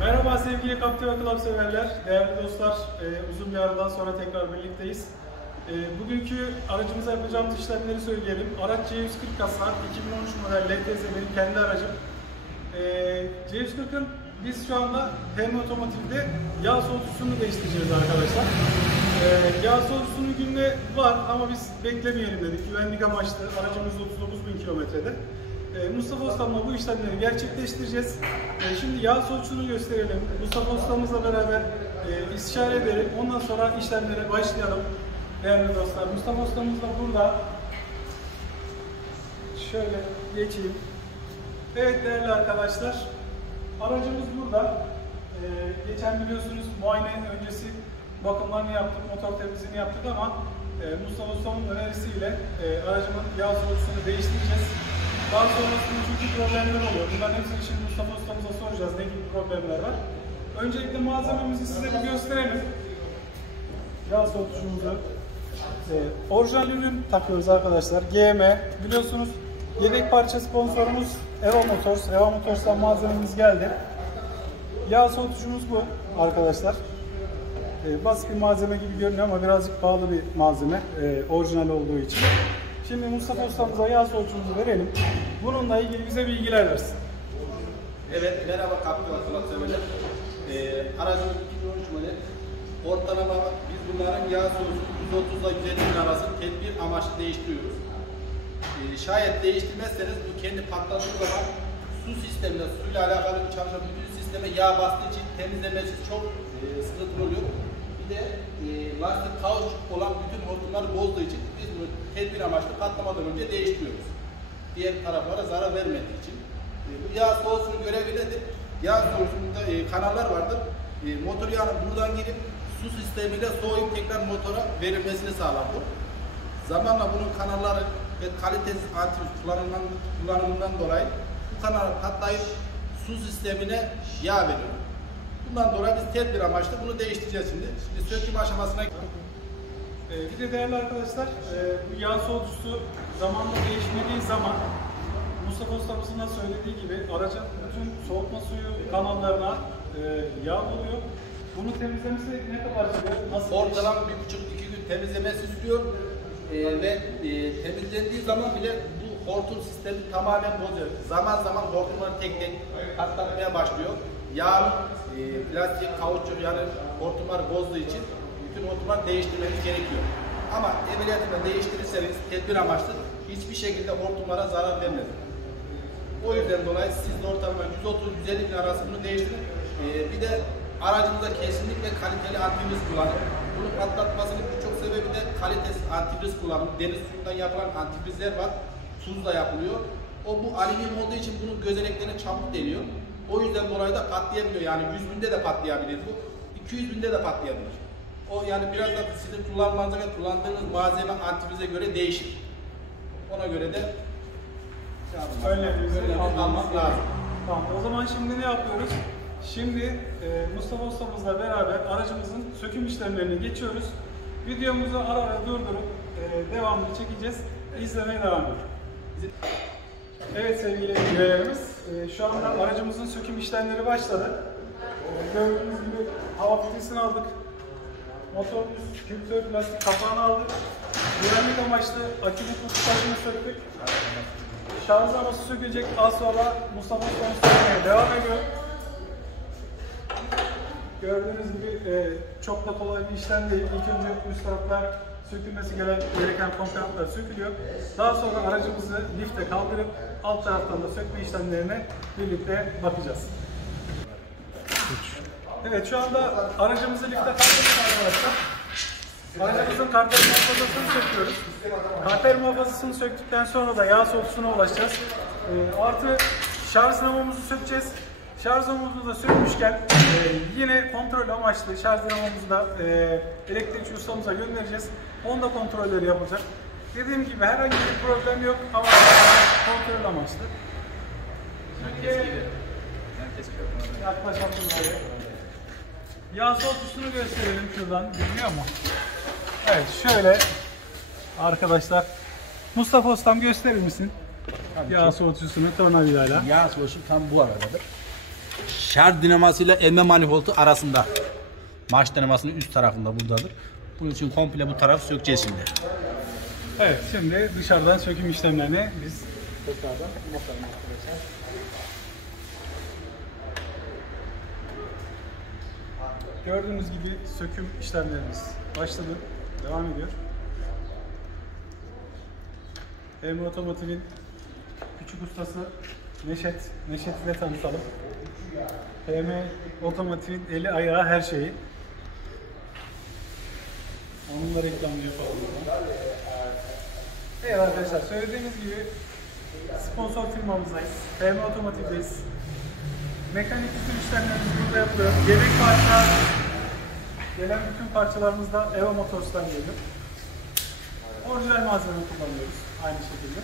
Merhaba sevgili Captiva Club severler, değerli dostlar. Uzun bir aradan sonra tekrar birlikteyiz. Bugünkü aracımıza yapacağımız işlemleri söyleyelim. Araç C140 kasa, 2013 model LTZ benim kendi aracım. C140'ın biz şu anda hem otomotivde yağ soğutucusunu değiştireceğiz arkadaşlar. Yağ soğutucusunun günde var ama biz beklemeyelim dedik. Güvenlik amaçlı, aracımız 39.000 kilometrede. Mustafa Ustam'la bu işlemleri gerçekleştireceğiz. Şimdi yağ soğutucusunu gösterelim. Mustafa Ustam'ızla beraber istişare edelim. Ondan sonra işlemlere başlayalım. Değerli dostlar, Mustafa Ustam'ız da burada. Şöyle geçeyim. Evet değerli arkadaşlar, aracımız burada. Geçen biliyorsunuz muayene öncesi bakımlarını yaptık, motor temizliğini yaptık ama Mustafa Ustam'ın önerisiyle aracımın yağ soğutucusunu değiştireceğiz. Daha sonrasında çünkü problemler oluyor. Bunların hepsini şimdi Mustafa Ustamıza soracağız ne gibi problemler var. Öncelikle malzememizi size bir gösterelim. Yağ soğutucumuzu orijinal ürün takıyoruz arkadaşlar. GM biliyorsunuz yedek parça sponsorumuz Eva Motors. Eva Motors'tan malzememiz geldi. Yağ soğutucumuz bu arkadaşlar. Basit bir malzeme gibi görünüyor ama birazcık pahalı bir malzeme orijinal olduğu için. Şimdi Mustafa Ustamıza yağ soğutucumuzu verelim. Bununla ilgili bize bilgiler versin. Evet, merhaba Captiva Club severler. Aracımız 2013 model. Ortalama biz bunların yağ soğutucusu 130 ile 150 bin arası tedbir amaçlı değiştiriyoruz. Şayet değiştirmezseniz bu kendi patladığı zaman su sistemine, suyla alakalı çalışan bütün sisteme yağ bastığı için temizlemesi çok sıkıntılı oluyor. Bir de lastik kauçuk olan bütün hortumları bozduğu için biz bunu tedbir amaçlı patlamadan önce değiştiriyoruz. Diğer taraflara zarar vermediği için. Bu yağ soğutucunun görevi nedir? Yağ soğutucunda kanallar vardır. Motor yağının buradan girip su sistemiyle soğuyup tekrar motora verilmesini sağlar bu. Zamanla bunun kanalları ve kalitesiz antivirüs kullanımından dolayı bu kanallar patlayıp su sistemine yağ veriyor. Bundan dolayı biz tedbir amaçlı bunu değiştireceğiz şimdi. Şimdi söküm aşamasına. Bir de değerli arkadaşlar, bu yağ soğutucusu zamanla değişmediği zaman Mustafa Ustamızın da söylediği gibi aracın bütün soğutma suyu kanallarına yağ doluyor. Bunu temizlemesi ne kadar sürüyor? Nasıl? Ortalama 1,5-2 gün temizlemesi sürüyor ve temizlendiği zaman bile bu hortum sistemi tamamen bozuyor. Zaman zaman hortumları tek tek patlatmaya başlıyor. Yağın plastik, kauçuk yani hortumları bozduğu için bütün hortumları değiştirmeniz gerekiyor. Ama evveliyatında değiştirirseniz tedbir amaçlı hiçbir şekilde hortumlara zarar vermez. O yüzden dolayı siz de ortalama 130-150 bin arası bunu değiştirin. Bir de aracımızda kesinlikle kaliteli antivirüs kullanın. Bunu patlatmasının birçok sebebi de kalitesiz antivirüs kullanın. Deniz suyundan yapılan antivirüsler var. Tuzla yapılıyor. O bu alüminyum olduğu için bunun gözeneklerine çabuk deniyor. O yüzden dolayı da patlayabiliyor. Yani 100 binde de patlayabilir bu. 200 binde de patlayabilir. O yani biraz da sizin kullanmanıza ve kullandığınız malzeme antivirüse göre değişir. Ona göre de önlemimizi almak lazım. Tamam. O zaman şimdi ne yapıyoruz? Şimdi Mustafa Ustamızla beraber aracımızın söküm işlemlerini geçiyoruz. Videomuzu ara ara durdurup devamını çekeceğiz. İzlemeye devam edelim. Evet sevgili izleyicilerimiz, şu anda aracımızın söküm işlemleri başladı. Gördüğünüz gibi hava filtresini aldık. Motorumuz kültür plastik kapağını aldık. Güvenlik amaçlı akü tutajını söktük. Şarj arabası sökecek. Az sonra Mustafa Ustamız sökmeye devam ediyor. Gördüğünüz gibi çok da kolay bir işlem değil. İlk önce üst taraflar sökülmesi gereken komponentler sökülüyor. Daha sonra aracımızı lifte kaldırıp alt taraftan da sökme işlemlerine birlikte bakacağız. Evet şu anda aracımızı lifte kaldırdık arkadaşlar. Aracımızın karter muhafazasını söküyoruz. Karter muhafazasını söktükten sonra da yağ soğutucusuna ulaşacağız. Artı şarj dinamomuzu sökeceğiz. Şarj dinamomuzu da sökmüşken yine kontrol amaçlı şarj dinamomuzu da elektrikçi ustamıza göndereceğiz. Onda kontrolleri yapacak. Dediğim gibi herhangi bir problem yok ama kontrol amaçlı. Yaklaşalım buraya. Yağ soğutucusunu gösterelim şuradan. Görünüyor mu? Evet şöyle arkadaşlar. Mustafa Ustam gösterir misin? Yağ soğutucusunu tornavidayla. Yağ soğutucusu tam bu aradadır. şarj dinaması ile emme manifoldu arasında. Marş dinamasının üst tarafında buradadır. Bunun için komple bu tarafı sökeceğiz şimdi. Evet, şimdi dışarıdan söküm işlemlerine biz tekrardan bakalım arkadaşlar. Gördüğünüz gibi söküm işlemlerimiz başladı, devam ediyor. Emre Otomotiv'in küçük ustası Neşet ile tanıtalım. PM Otomotiv'in eli ayağı her şeyi. Onunla reklamını yapalım. Evet arkadaşlar, söylediğimiz gibi sponsor firmamızdayız. PM Otomotiv'deyiz. Mekanik bütün işlemlerimiz burada yapılıyor. Yedek parça, gelen bütün parçalarımız da Eva Motors'tan geliyor. Orijinal malzeme kullanıyoruz aynı şekilde.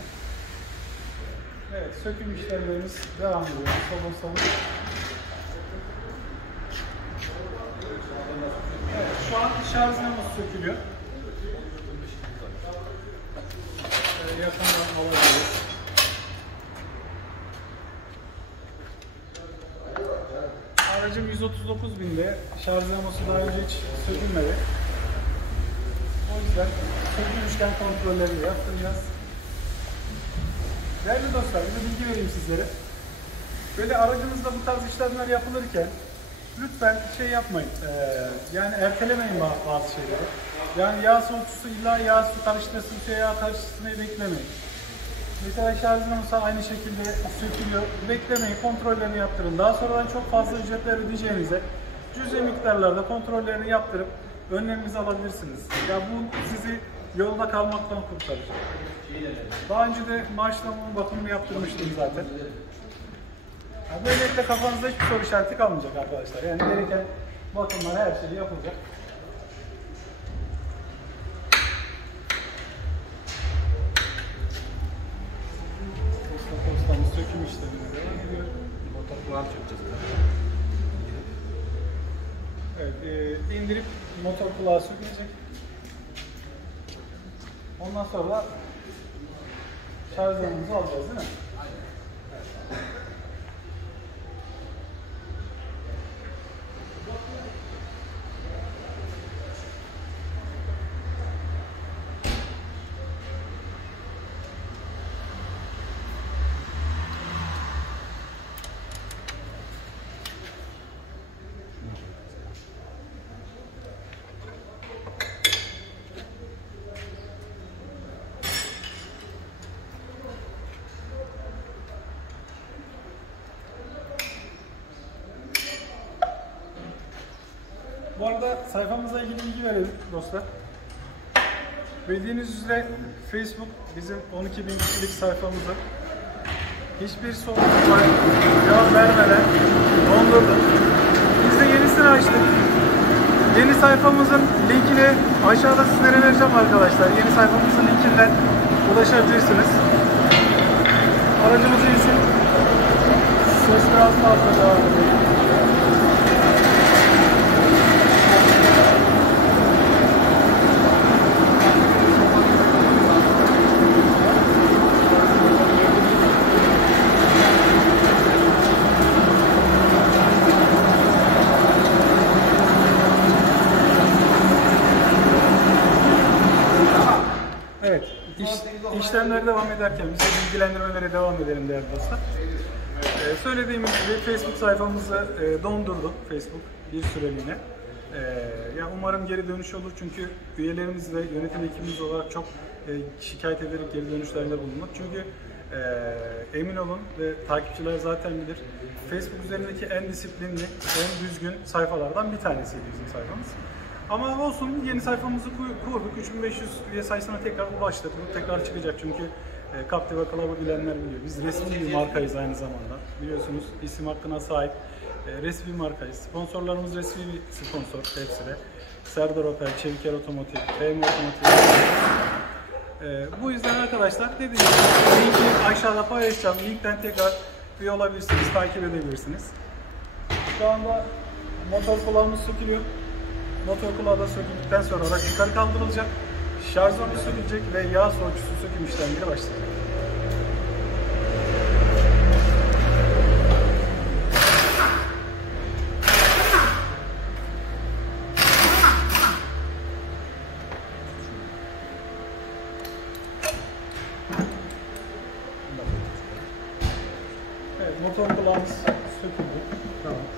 Evet, söküm işlemlerimiz devam ediyor. Evet, şu an şarj dinamosu sökülüyor. Yakından alabiliriz. Aracım 139.000'de, şarj dinamosu daha önce hiç sökülmedi. O yüzden sökülmüşken kontrolleri yaptıracağız. Değerli dostlar, bir de bilgi vereyim sizlere. Böyle aracınızda bu tarz işlemler yapılırken lütfen şey yapmayın, yani ertelemeyin bazı şeyleri. Yani yağ soğutucusu illa yağ su karıştırsın, yağ karıştırsın diye beklemeyin. Mesela şarj dinamosu aynı şekilde sökülüyor. Beklemeyin, kontrollerini yaptırın. Daha sonradan çok fazla ücretler ödeyeceğinize cüzi miktarlarda kontrollerini yaptırıp önleminizi alabilirsiniz. Ya bu sizi yolda kalmaktan kurtarır. Daha önce de maaşlamamın bakımını yaptırmıştım zaten. Yani böylelikle kafanızda hiçbir soru işareti kalmayacak arkadaşlar. Yani gereken bakımlar, her şey yapılacak. Postamız söküm işlemine devam ediyor. Motor çökeceğiz. Evet, indirip motor kulağı sökülecek. Ondan sonra şarj alanımızı alacağız değil mi? Bu arada sayfamızla ilgili bilgi verelim dostlar. Bildiğiniz üzere Facebook bizim 12.000 kişilik sayfamızı hiçbir sorunla cevap vermeden dondurdu. Biz de yenisini açtık. Yeni sayfamızın linkini aşağıda sizlere vereceğim arkadaşlar. Yeni sayfamızın linkinden ulaşabilirsiniz. Aracımızın için ses biraz fazla devam ediyor. Evet, işlemlere devam ederken bize bilgilendirmelere devam edelim değerli dostlar. Söylediğimiz gibi Facebook sayfamızı dondurdu Facebook bir süreliğine. Ya umarım geri dönüş olur çünkü üyelerimiz ve yönetim ekibimiz olarak çok şikayet ederek geri dönüşlerde bulunduk. Çünkü emin olun ve takipçiler zaten bilir, Facebook üzerindeki en disiplinli, en düzgün sayfalardan bir tanesiydi bizim sayfamız. Ama olsun, yeni sayfamızı kurduk. 3500 üye sayısına tekrar ulaştık. Bu tekrar çıkacak çünkü Captiva Club'ı bilenler biliyor. Biz resmi bir markayız aynı zamanda. Biliyorsunuz isim hakkına sahip resmi markayız. Sponsorlarımız resmi bir sponsor hepsi de. Serdar Opel, Çeviker Otomotiv, PM Otomotiv. Bu yüzden arkadaşlar dediğim gibi linki aşağıda paylaşacağım. Linkten tekrar üye olabilirsiniz, takip edebilirsiniz. Şu anda motor kulağımız sökülüyor. Motor kulağı da söküldükten sonra araç yukarı kaldırılacak. Şarjörü sökülecek ve yağ soğutucusu söküm işlemleri başlayacak.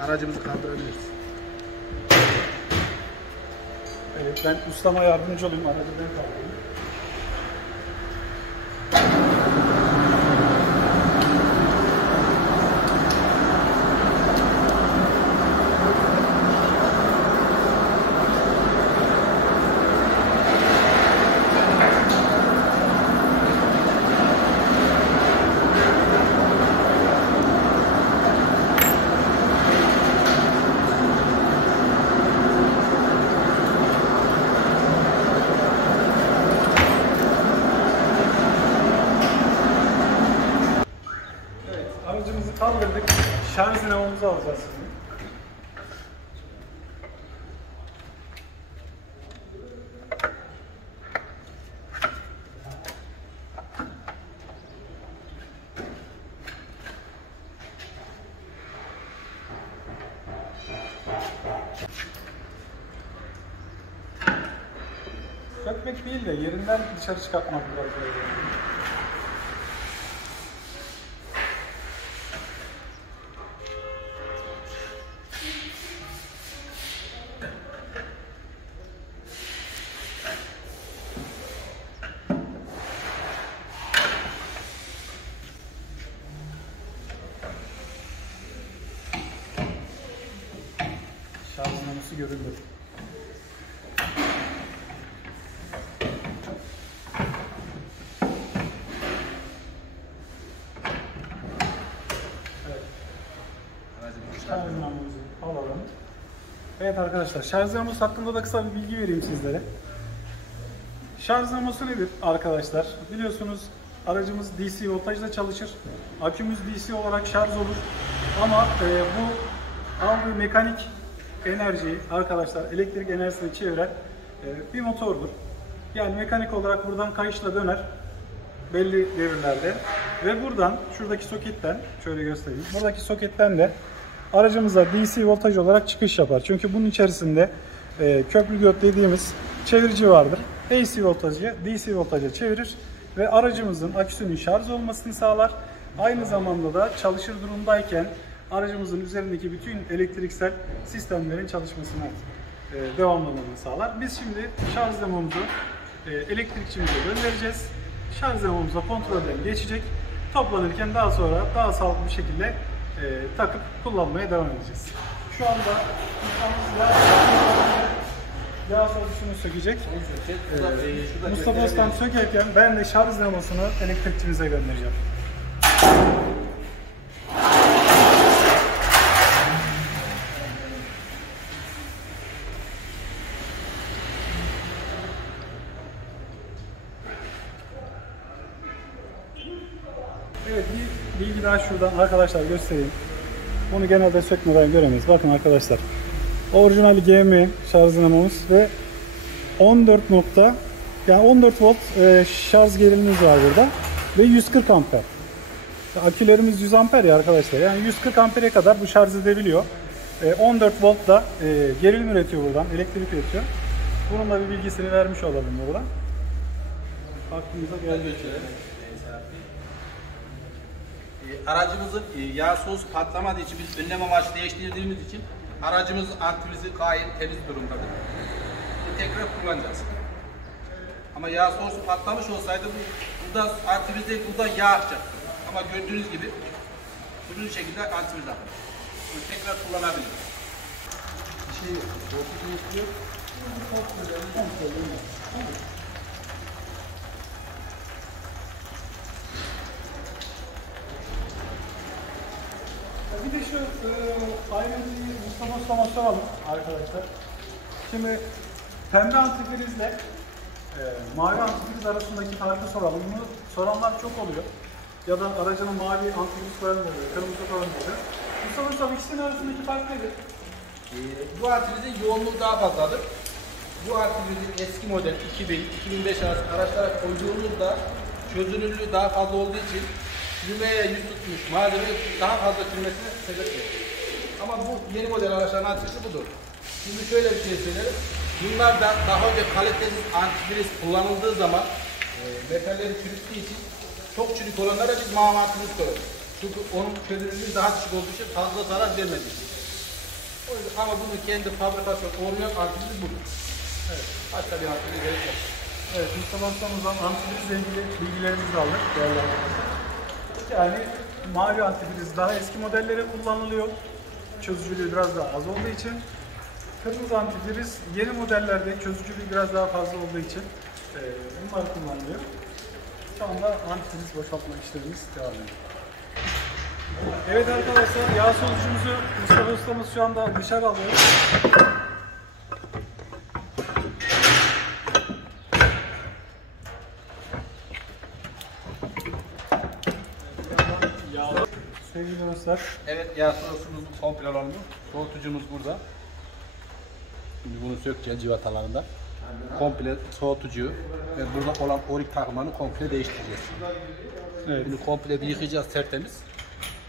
aracımızı kaldırabiliriz. Evet, ben ustama yardımcı olayım, aracı ben kaldırayım. Aracımızı kaldırdık. Şarj dinamomuzu alacağız şimdi. Sökmek değil de yerinden dışarı çıkartmak lazım. Şarj dinamosu görüldü. Şarj dinamomuzu alalım. Evet arkadaşlar, şarj dinamosu hakkında da kısa bir bilgi vereyim sizlere. Şarj dinamosu nedir arkadaşlar? Biliyorsunuz aracımız DC voltajla çalışır. Akümüz DC olarak şarj olur. Ama bu aldığı mekanik enerjiyi arkadaşlar elektrik enerjisine çeviren bir motordur. Yani mekanik olarak buradan kayışla döner belli devirlerde ve buradan şuradaki soketten şöyle göstereyim. Buradaki soketten de aracımıza DC voltaj olarak çıkış yapar. Çünkü bunun içerisinde köprü diyot dediğimiz çevirici vardır. AC voltajı DC voltaja çevirir ve aracımızın aküsünün şarj olmasını sağlar. Aynı zamanda da çalışır durumdayken aracımızın üzerindeki bütün elektriksel sistemlerin çalışmasına devamlılığını sağlar. Biz şimdi şarj dinamomuzu elektrikçimize göndereceğiz. Şarj dinamomuza kontrolden geçecek. Toplanırken daha sonra daha sağlıklı bir şekilde takıp kullanmaya devam edeceğiz. Şu anda yağ soğutusunu sökecek. Mustafa Ustam sökerken ben de şarj dinamosunu elektrikçimize göndereceğim. Evet, bir bilgi daha şuradan arkadaşlar göstereyim. Bunu genelde sökmeden göremeyiz. Bakın arkadaşlar. Orijinal GM şarj dinamomuz ve 14 volt şarj gerilimimiz var burada ve 140 amper. Akülerimiz 100 amper ya arkadaşlar. Yani 140 ampere kadar bu şarj edebiliyor. 14 volt da gerilim üretiyor buradan, elektrik üretiyor. Bunun da bir bilgisini vermiş olalım burada. Aklımıza geldi. Aracımızın yağ soğusu patlamadığı için biz önlem amaçlı değiştirdiğimiz için aracımızın antifrizi gayet temiz durumdadır. Tekrar kullanacağız. Ama yağ soğusu patlamış olsaydı burada antifriz değil, burada yağ akacaktı. Ama gördüğünüz gibi bu şekilde antifriz akıyor. Bunu tekrar kullanabiliriz. Bir de şu ayrıntıyı Mustafa Ustam'a soralım arkadaşlar. Şimdi pembe antifrizle mavi antifriz arasındaki farkı soralım. Bunu soranlar çok oluyor. Ya da aracının mavi antifriz koyamıyor, kırmızı koyamıyor. Mustafa Ustam ikisinin arasındaki fark nedir? Bu antifrizin yoğunluğu daha fazladır. Bu antifrizin eski model 2000-2005 arası araçlara koyduğumuzda çözünürlüğü daha fazla olduğu için çürümeye yüz tutmuş malzeme daha fazla çürümesine sebep veriyor. Ama bu yeni model araçların antifrizi budur. Şimdi şöyle bir şey söylerim. Bunlarda daha önce kalitesiz antifriz kullanıldığı zaman metalleri çürüttüğü için çok çürük olanlara biz mavi antifriz koyuyoruz. Çünkü onun çözünürlüğü daha düşük olduğu için fazla zarar vermediği için. O yüzden ama bunu kendi fabrikasyon olmayan antifriz budur. Evet. Başka bir antifriz gerek yok. Evet, Mustafa Ustamızdan antifrizle ilgili bilgilerimizi de aldık değerli arkadaşlar. Yani mavi antifriz daha eski modellere kullanılıyor. Çözücülüğü biraz daha az olduğu için. Kırmızı antifriz yeni modellerde çözücülüğü biraz daha fazla olduğu için bunlar kullanılıyor. Şu anda antifriz boşaltma işlemimiz devam ediyor. Evet arkadaşlar, yağ soğutucumuzu Mustafa Ustamız şu anda dışarı alıyor. Sevgili dostlar. Evet, yağ soğutucumuz komple alınıyor. Soğutucumuz burada. Şimdi bunu sökeceğiz civatalarında. Komple soğutucu ve burada olan orik takımını komple değiştireceğiz. Evet. Bunu komple bir yıkayacağız tertemiz.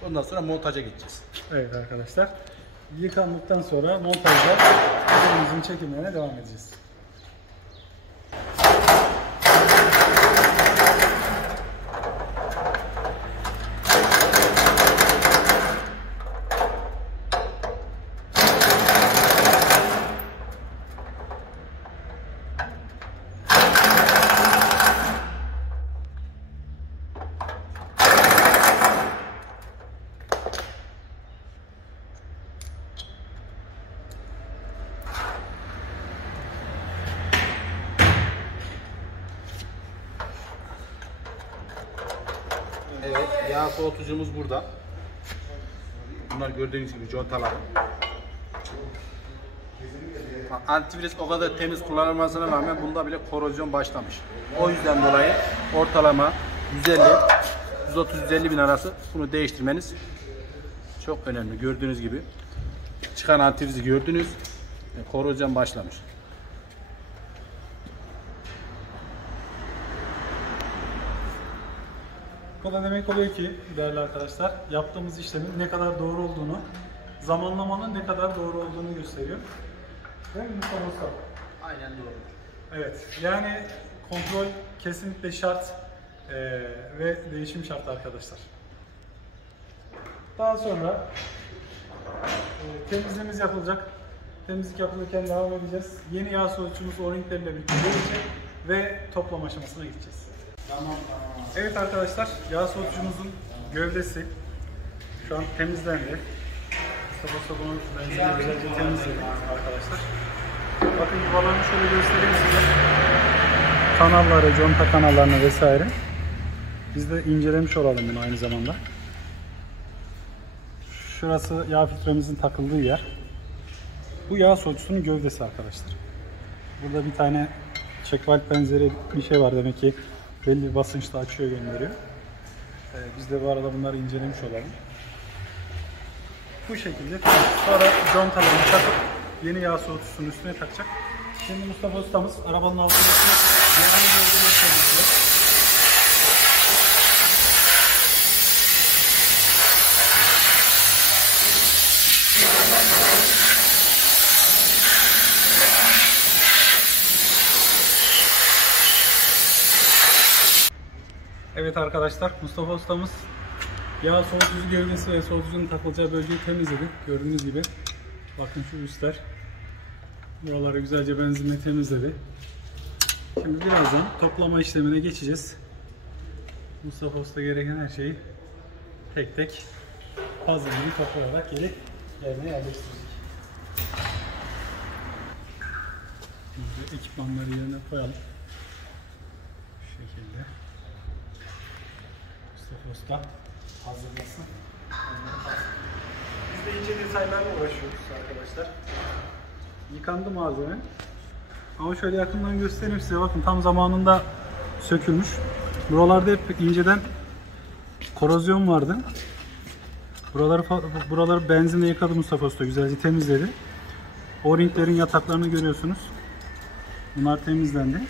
Ondan sonra montaja gideceğiz. Evet arkadaşlar. Yıkandıktan sonra montajda ürünümüzün çekimlerine devam edeceğiz. Evet, yağ soğutucumuz burada. Bunlar gördüğünüz gibi contalar. Antifriz o kadar temiz kullanılmasına rağmen bunda bile korozyon başlamış. O yüzden dolayı ortalama 130-150 bin arası bunu değiştirmeniz çok önemli. Gördüğünüz gibi çıkan antifrizi gördünüz. Korozyon başlamış. Bu da demek oluyor ki değerli arkadaşlar, yaptığımız işlemin ne kadar doğru olduğunu, zamanlamanın ne kadar doğru olduğunu gösteriyor. Değil mi Mustafa Usta? Aynen doğru. Evet, yani kontrol kesinlikle şart ve değişim şart arkadaşlar. Daha sonra temizliğimiz yapılacak. Temizlik yapılırken devam edeceğiz. Yeni yağ soğutucumuz o-ringlerle birlikte gelecek ve toplam aşamasına gideceğiz. Tamam. Evet arkadaşlar, yağ soğutucumuzun gövdesi şu an temizlendi. Mustafa Usta bunu benzinle güzelce temizledi arkadaşlar. Bakın yuvalarını şöyle göstereyim size. Kanalları, conta kanallarını vesaire. Biz de incelemiş olalım bunu aynı zamanda. Şurası yağ filtremizin takıldığı yer. Bu yağ soğutucusunun gövdesi arkadaşlar. Burada bir tane check-valve benzeri bir şey var, demek ki belli bir basınçla açıyor, gönderiyor. Biz de bu arada bunları incelemiş olalım. Bu şekilde. Sonra contalarını takıp yeni yağ soğutucusunun üstüne takacak. Şimdi Mustafa Ustamız arabanın altındaki yağlı gövdeleri temizliyor. Evet arkadaşlar, Mustafa Ustamız yağ soğutucu gövdesi ve soğutucunun takılacağı bölgeyi temizledi. Gördüğünüz gibi. Bakın şu üstler. Buraları güzelce benzinle temizledi. Şimdi birazdan toplama işlemine geçeceğiz. Mustafa Usta gereken her şeyi tek tek puzzle gibi toplayarak geri yerine yerleştirecek. Şimdi ekipmanları yerine koyalım. Şu şekilde. Mustafa Usta hazırlasın. Biz de ince detaylarla uğraşıyoruz arkadaşlar. Yıkandı malzeme. Ama şöyle yakından göstereyim size. Bakın tam zamanında sökülmüş. Buralarda hep inceden korozyon vardı. Buraları benzinle yıkadı Mustafa Usta. Güzelce temizledi. O-ringlerin yataklarını görüyorsunuz. Bunlar temizlendi.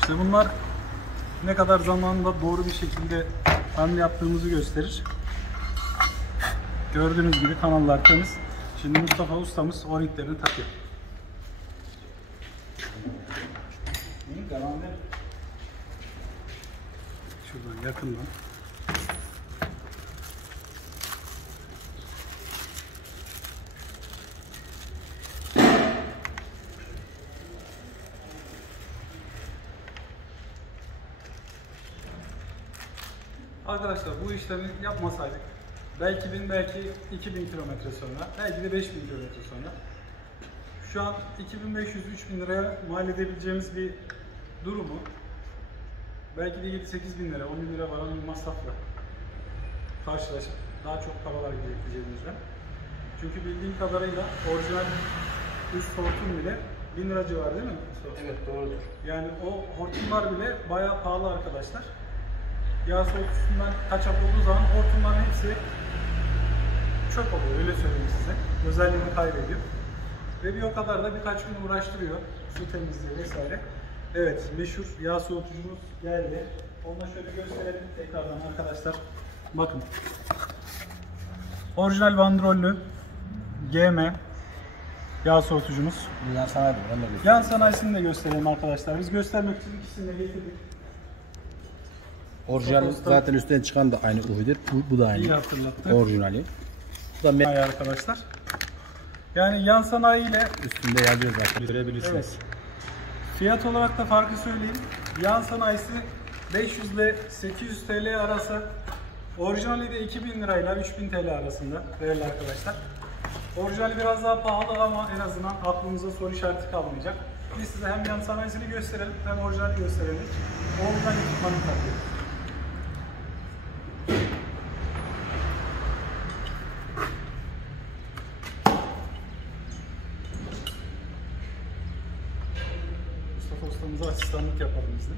İşte bunlar ne kadar zamanında doğru bir şekilde hamle yaptığımızı gösterir. Gördüğünüz gibi kanallar temiz. Şimdi Mustafa Ustamız o-ringlerini takıyor. Devam edelim. Şuradan yakından. arkadaşlar bu işlemi yapmasaydık belki 1000 belki 2000 kilometre sonra, belki de 5000 kilometre sonra şu an 2500-3000 liraya mal edebileceğimiz bir durumu belki de 7-8 bin lira, 10 bin lira varan bir masrafla karşılaşıp daha çok paralar gidecek cebimizden. Çünkü bildiğim kadarıyla orijinal üst hortum bile 1000 lira civarı değil mi? Evet, doğrudur. Yani o hortumlar bile bayağı pahalı arkadaşlar. Yağ soğutucusundan kaçak olduğu zaman hortumların hepsi çöp oluyor, öyle söyleyeyim size. Özelliğini kaybediyor. Ve bir o kadar da birkaç gün uğraştırıyor. Su temizliği vesaire. Evet, meşhur yağ soğutucumuz geldi. Onu da şöyle gösterelim tekrardan arkadaşlar. Bakın. Orijinal bandrollü GM yağ soğutucumuz. Yan sanayi bu. Yan sanayisini de gösterelim arkadaşlar. Biz göstermek için ikisini de getirdik. Orijinal zaten üstten çıkan da aynı Uhi'dir. Bu da İyi aynı. hatırlattı. Orijinali. Bu da Ay arkadaşlar. Yani yan sanayi ile üstünde yazıyor zaten. Görebilirsiniz. evet. Fiyat olarak da farkı söyleyeyim. Yan sanayisi 500 ile 800 TL arası. Orijinali de 2000 lirayla 3000 TL arasında değerli arkadaşlar. Orijinali biraz daha pahalı ama en azından aklınıza soru işareti kalmayacak. Biz size hem yan sanayisini gösterelim hem orijinali gösterelim. Orijinal ekipmanı takıyoruz. Mustafa ustamıza asistanlık yapalım biz de.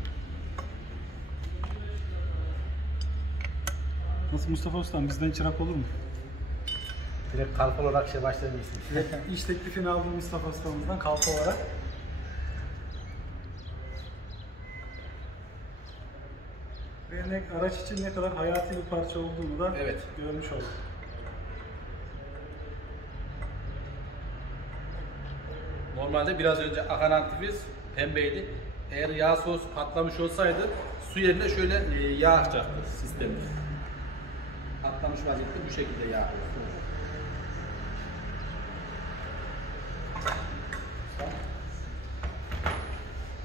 Nasıl Mustafa ustam, bizden çırak olur mu? Direkt kalp olarak şey başlayabilirsiniz. Yani iş teklifini aldığım Mustafa ustamızdan kalfa olarak. Ve araç için ne kadar hayati bir parça olduğunu da Evet. görmüş olduk. Normalde biraz önce akan antifriz pembeydi. Eğer yağ soğusu patlamış olsaydı su yerine şöyle yağ akacaktı sistemde. Patlamış vaziyette bu şekilde yağ.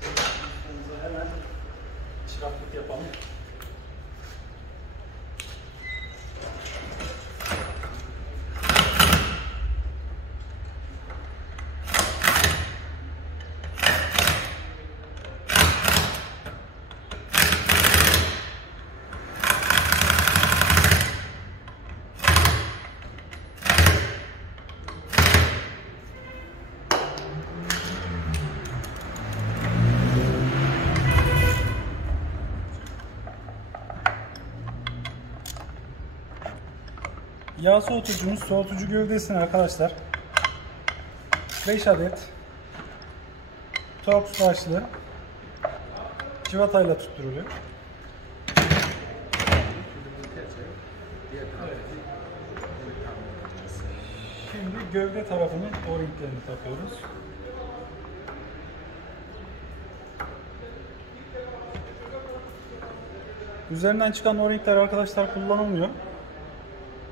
Ustamıza hemen çıraklık yapalım. Yağ soğutucumuz, soğutucu gövdesini arkadaşlar 5 adet Torx başlı civatayla tutturuluyor. Şimdi gövde tarafının o-ringlerini takıyoruz. Üzerinden çıkan o-ringler arkadaşlar kullanılmıyor.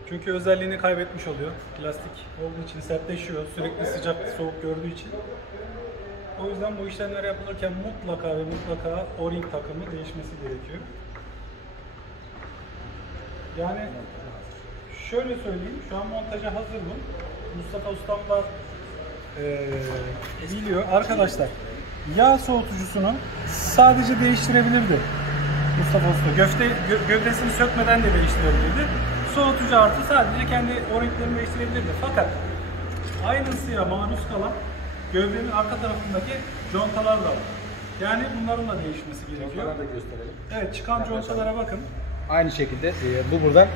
Çünkü özelliğini kaybetmiş oluyor. Plastik olduğu için sertleşiyor. Sürekli sıcak, soğuk gördüğü için. O yüzden bu işlemler yapılırken mutlaka ve mutlaka o-ring takımı değişmesi gerekiyor. Yani şöyle söyleyeyim, şu an montaja hazır bu. Mustafa Ustam da biliyor. Arkadaşlar, yağ soğutucusunu sadece değiştirebilirdi Mustafa Usta. Gövdesini sökmeden de değiştirebilirdi. Soğutucu artı sadece kendi o-ringlerini değiştirebilirdi. Fakat aynı ısıya maruz kalan gövdenin arka tarafındaki contalar da var. Yani bunların da değişmesi gerekiyor. Contaları da gösterelim. Evet, çıkan contalara bakın. Aynı şekilde bu buradan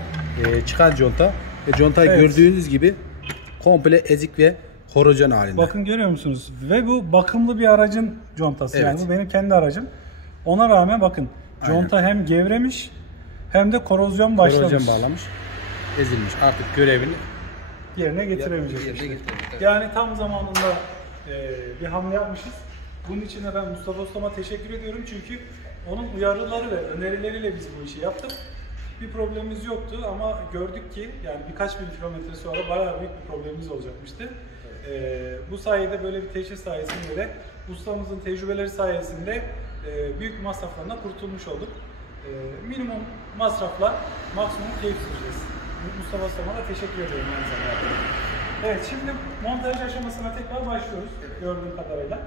çıkan conta ve contayı Evet. gördüğünüz gibi komple ezik ve korojen halinde. Bakın görüyor musunuz? Ve bu bakımlı bir aracın contası. Evet. Yani bu benim kendi aracım. Ona rağmen bakın conta hem gevremiş hem de korozyon başlamış. Korojen bağlamış, ezilmiş. Artık görevini Yerine getiremeyecek. yerine işte. getirdik, evet. Yani tam zamanında bir hamle yapmışız. Bunun için de ben Mustafa Usta'ma teşekkür ediyorum çünkü onun uyarıları ve önerileriyle biz bu işi yaptık. Bir problemimiz yoktu ama gördük ki yani birkaç bin kilometre sonra bayağı büyük bir problemimiz olacakmıştı. Bu sayede böyle bir teşhis sayesinde de ustamızın tecrübeleri sayesinde büyük masraflarından kurtulmuş olduk. minimum masrafla maksimum keyif süreceğiz. Mustafa Usta'ma da teşekkür ederim aynı zamanda. Evet, şimdi montaj aşamasına tekrar başlıyoruz gördüğüm kadarıyla.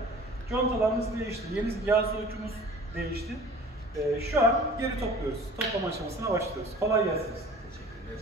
Contalarımız değişti, yeni yağ soğutucumuz değişti. Şu an geri topluyoruz, toplama aşamasına başlıyoruz. Kolay gelsin. Teşekkürler.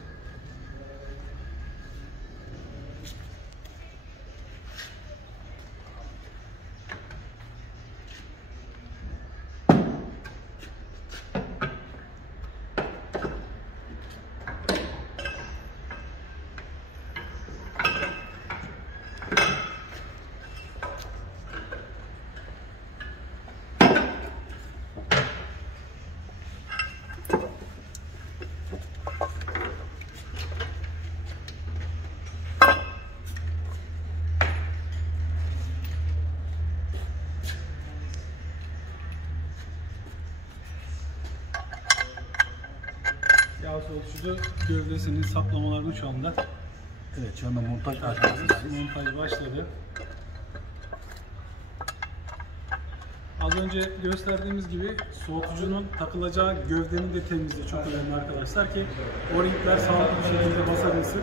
Yağ soğutucu gövdesinin saplamalarını şu anda Evet, şu anda montaj aşamasındayız. montaj başladı. Az önce gösterdiğimiz gibi soğutucunun takılacağı gövdenin de temizliği çok önemli arkadaşlar ki o-ringler sağlıklı bir şekilde basabilsin.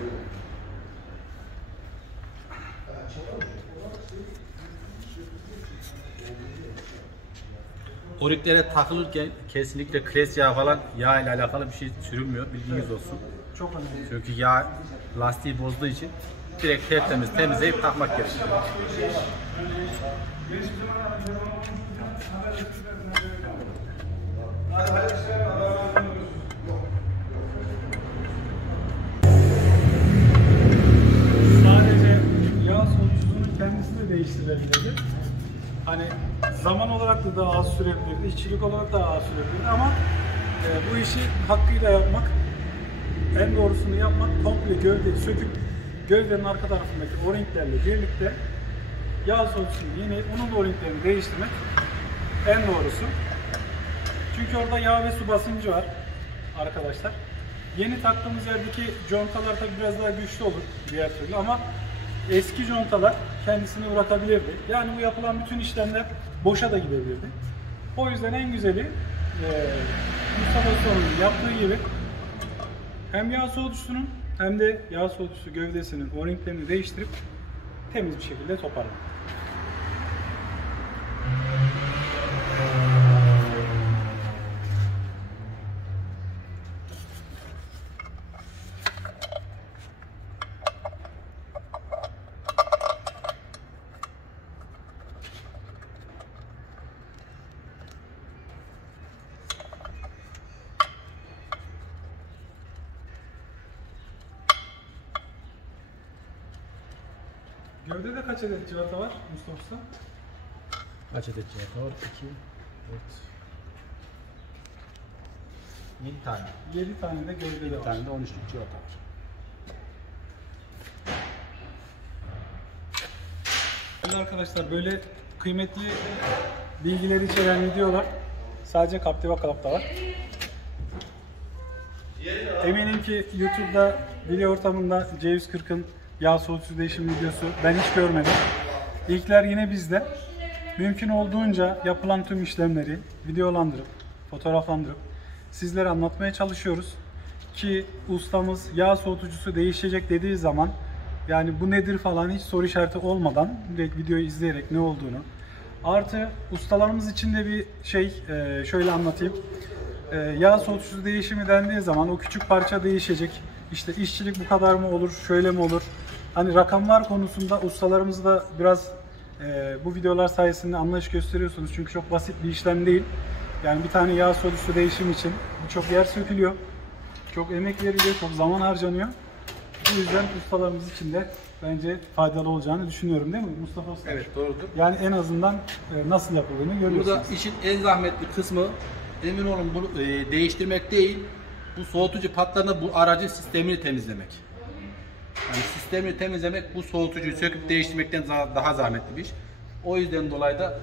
Oriklere takılırken kesinlikle kles yağı falan yağ ile alakalı bir şey sürülmüyor, bilginiz olsun. Çok önemli. Çünkü yağ lastiği bozduğu için direkt tertemiz temizleyip takmak gerekiyor. Sadece yağ soğutucunun kendisi de değiştirilebilirdi. Hani zaman olarak da daha az sürebilirdi, işçilik olarak daha az sürebilirdi ama bu işi hakkıyla yapmak, en doğrusunu yapmak, komple gövdeyi söküp gövdenin arka tarafındaki o-ringlerle birlikte yağ soğutucunu yenileyip onun o-ringlerini değiştirmek en doğrusu. Çünkü orada yağ ve su basıncı var arkadaşlar. Yeni taktığımız yerdeki contalar tabi biraz daha güçlü olur diğer türlü ama eski contalar kendisini bırakabilirdi. Yani bu yapılan bütün işlemler boşa da gidebilirdi. O yüzden en güzeli Mustafa Usta'nın yaptığı gibi hem yağ soğutucusunun hem de yağ soğutucusu gövdesinin o-ringlerini değiştirip temiz bir şekilde toparlamak. Gövdede kaç adet civata var Mustafa Usta? Kaç adet cihaz var? 2, 4, 7 tane. 7 tane de gövdede var. Bir tane de 13'lük cihaz var. Evet arkadaşlar, böyle kıymetli bilgileri içeren videolar sadece Captiva Club'da var. Eminim ki YouTube'da video ortamında C140'ın yağ soğutucu değişim videosu ben hiç görmedim. İlkler yine bizde. Mümkün olduğunca yapılan tüm işlemleri videolandırıp, fotoğraflandırıp sizlere anlatmaya çalışıyoruz. Ki ustamız yağ soğutucusu değişecek dediği zaman yani bu nedir falan hiç soru işareti olmadan direkt videoyu izleyerek ne olduğunu. Artı ustalarımız için de bir şey şöyle anlatayım. Yağ soğutucusu değişimi dendiği zaman o küçük parça değişecek. İşte işçilik bu kadar mı olur, şöyle mi olur? Hani rakamlar konusunda ustalarımız da biraz bu videolar sayesinde anlayış gösteriyorsunuz. Çünkü çok basit bir işlem değil. Yani bir tane yağ soğutucusu değişim için birçok yer sökülüyor. Çok emek veriliyor, çok zaman harcanıyor. Bu yüzden ustalarımız için de bence faydalı olacağını düşünüyorum, değil mi Mustafa Usta? Evet, doğrudur. Yani en azından nasıl yapıldığını görüyorsunuz. Burada işin en zahmetli kısmı emin olun bunu değiştirmek değil, bu soğutucu patlarında bu aracın sistemini temizlemek. Yani sistemini temizlemek bu soğutucuyu söküp değiştirmekten daha zahmetli bir iş. O yüzden dolayı da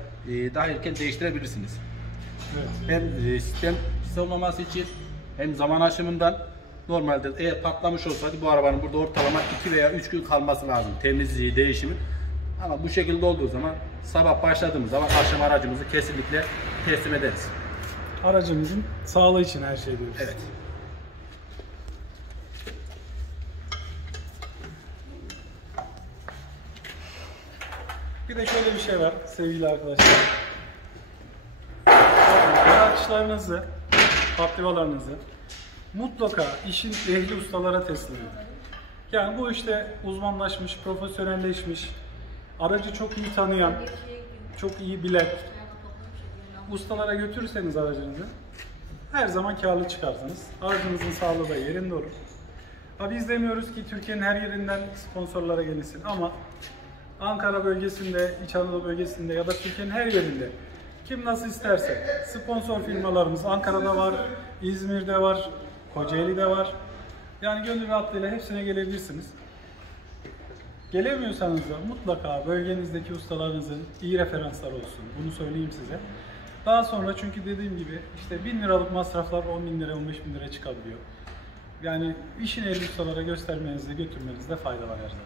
daha erken değiştirebilirsiniz. Evet. Hem sistem pis olmaması için hem zaman aşımından normalde eğer patlamış olsaydı bu arabanın burada ortalama 2 veya 3 gün kalması lazım temizliği, değişimi. Ama bu şekilde olduğu zaman sabah başladığımız zaman akşam aracımızı kesinlikle teslim ederiz. aracımızın sağlığı için her şey diyoruz. Evet. Bir de şöyle bir şey var sevgili arkadaşlar. Araçlarınızı, Captiva'larınızı mutlaka işin ehli ustalara teslim edin. Yani bu işte uzmanlaşmış, profesyonelleşmiş, aracı çok iyi tanıyan, çok iyi bilen ustalara götürürseniz aracınızı her zaman karlı çıkarsınız. Aracınızın sağlığı da yerinde olur. Biz demiyoruz ki Türkiye'nin her yerinden sponsorlara gelsin ama Ankara bölgesinde, İç Anadolu bölgesinde ya da Türkiye'nin her yerinde kim nasıl isterse sponsor firmalarımız Ankara'da var, İzmir'de var, Kocaeli'de var. Yani gönül rahatlığıyla hepsine gelebilirsiniz. Gelemiyorsanız da mutlaka bölgenizdeki ustalarınızın iyi referansları olsun. Bunu söyleyeyim size. Daha sonra çünkü dediğim gibi işte 1000 liralık masraflar 10.000 lira, 15.000 lira çıkabiliyor. Yani işin ehli ustalara göstermenizde, götürmenizde fayda var her zaman.